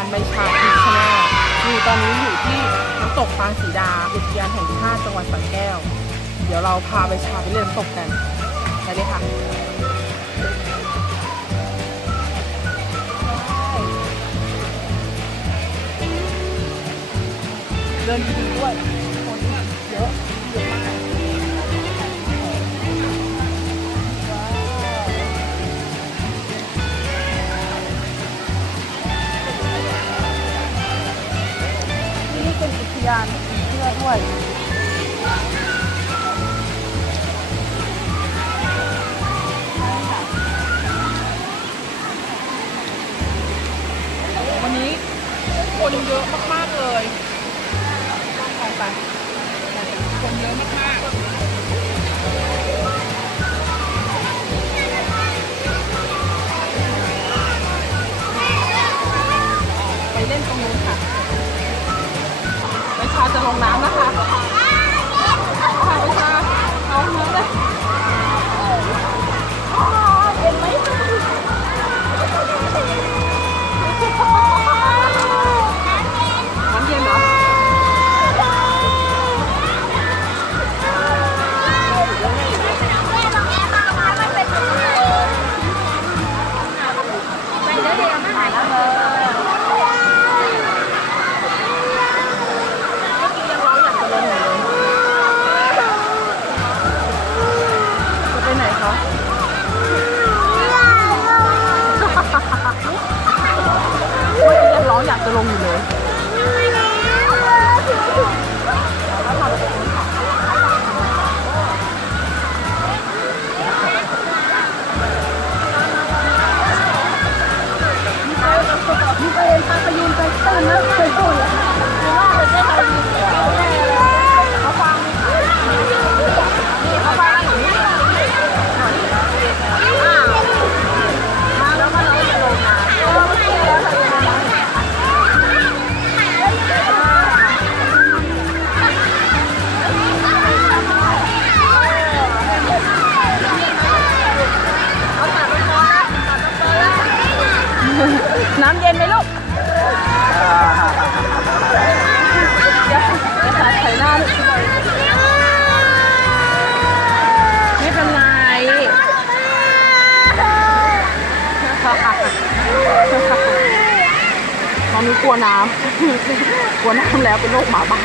านใบชาพิชแนลนี่ตอนนี้อยู่ที่น้ำตกปางสีดาอุทยานแห่งชาติจังหวัดสระแก้วเดี๋ยวเราพาใบชาไปเล่นน้ำตกกันไปเลยค่ะเดินดีๆด้วยคนเยอะเยอะมากนี่เป็นอุทยานผีเสื้อด้วยวันนี้คนเยอะมากๆเลยไปคนเยอะมากๆไปเล่นตรงนู้นค่ะไปชาจะลงน้ำนะคะไปชาเอาเนื้อเลยเห็นไหมน้ำเย็นเหรออยากจะลงอยู่เลยมีไปเห็นปลาพยูนไปตื่นแล้วเคยตื่นเขาฟังนี่เขาฟังมาแล้วก็เราจะลงน้ำน้ำเย็นไหมลูกอย่าสาดใส่หน้าลูกไม่เป็นไรตอนนี้กลัวน้ำกลัวน้ำแล้วเป็นโรคหมาบ้า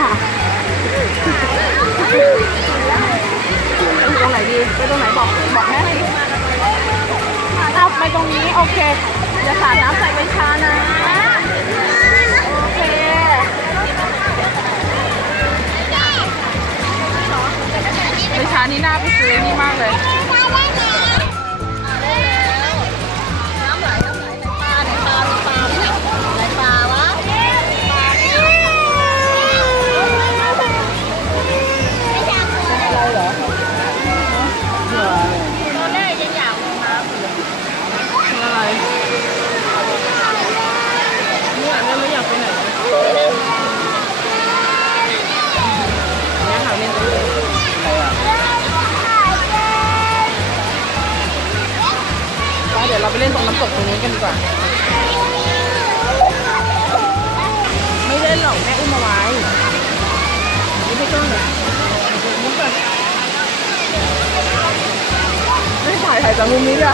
ไปตรงไหนดีไปตรงไหนบอกแม่สิเอาไปตรงนี้โอเคอย่าสาดน้ำใส่ใบชานะโอเคใบชานี่น่าไปซื้อนี่มากเลยน้ำไหลในปลาวะอะไรเหรอตอนแรกยังอยากลงน้ำอะไรเนี่ยไม่อยากไปไหนเนี่ยหาเล่นไปเลยเดี๋ยวเราไปเล่นตรงน้ำตกตรงนี้กันดีกว่าไม่เล่นหรอกแม่อุ้มมาไว้นี่ไม่ต้องเลยมุกก่อนไม่ถ่ายจากมุมนี้อ่ะ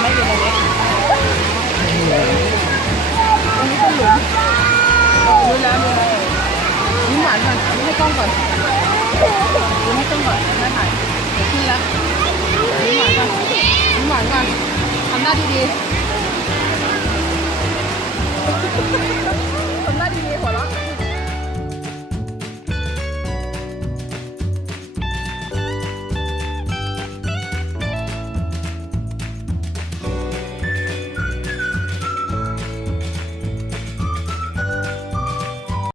ไม่อยู่ตรงนี้ตรงนี้เป็นหลุมรู้แล้วยิ้มหวานก่อนยิ้มให้กล้องก่อนยิ้มให้กล้องก่อนแม่ถ่ายเดี๋ยวขึ้นแล้วยิ้มหวานก่อนทำหน้าดีๆ